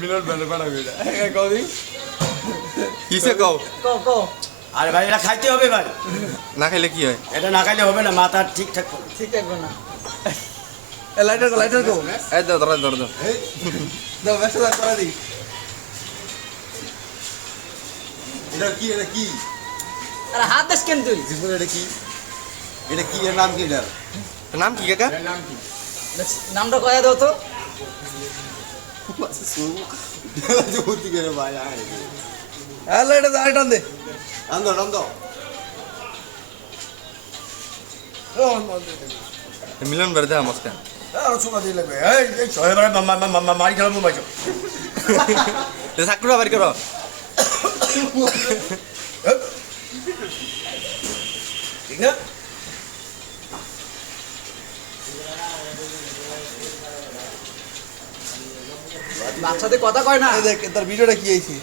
মিলন বেড়ে বাড়াবে এটা কদি কিসে কও আরে ভাই এটা খাইতে হবে ভাই, না খাইলে কি হয়? এটা না খাইলে হবে না, মাথা ঠিকঠাক ঠিক থাকবে না। লাইটার গো এই দাও ধরো ধরো দাও। দাও ব্যস্ত করে দিই এটা কি আরে হাত দেশ কেন তুই? জীবন এটা কি এর নাম কি এটার নাম কি কাকা? নাম কি নামটা কয়া দাও তো। জোতি করে ভাই আয় হ্যালো এটা দাঁড়াই টান দে। আন্দো মিলন বেড়ে দেওয়া মস্কা আর সুমা দিলে এই ছয় বার মারি খেলাম মাইছো চাকরিটা বাড়ি করো। ঠিক না বাচ্চাদের কথা কয় না। দেখ তার ভিডিওটা কি আইছি